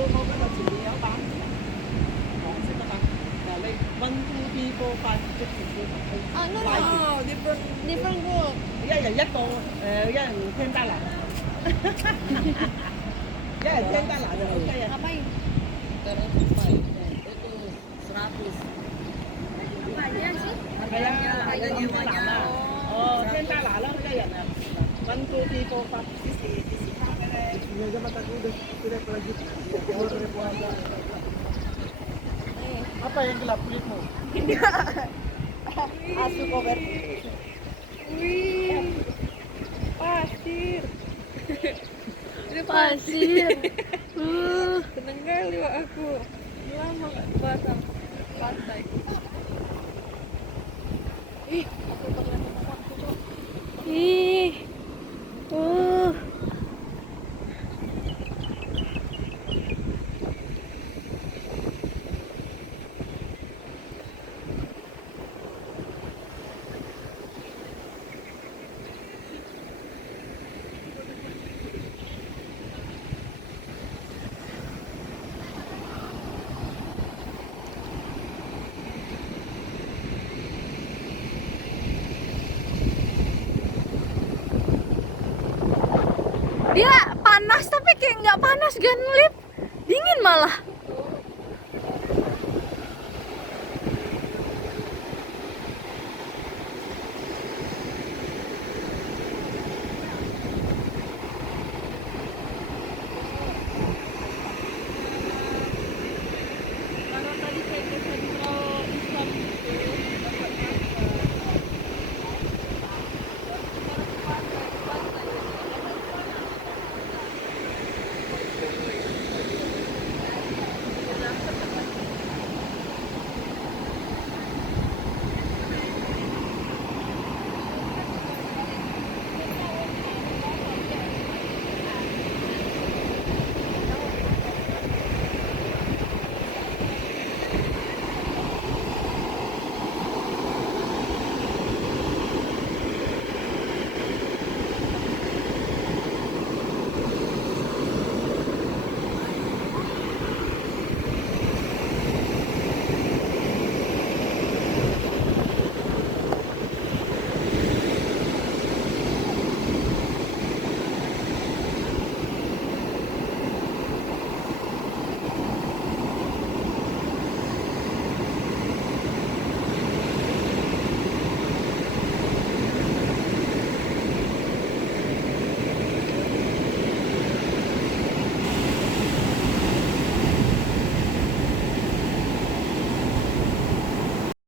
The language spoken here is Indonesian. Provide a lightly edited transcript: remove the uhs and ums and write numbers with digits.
我嗰個前面有板黃色嘅板，嗱你 one two three four five six seven eight，哦，那快啲個 different group。一人一個一人聽得啦，一人聽得啦就 OK 啊。Ngapain? Terus itu 100. Banyak sih.係啊，係聽得啦啊，哦聽得啦啦一人啊，one two three four five six Apa yang gelap kulitmu? Asu cover. Wih, pasir. Ini pasir. Seneng kali Wak, aku. Lama gak ke Batam pantai. Ih, aku pakai mama aku cok. Ih, dia panas tapi kayak nggak panas kan, Lip? Dingin malah.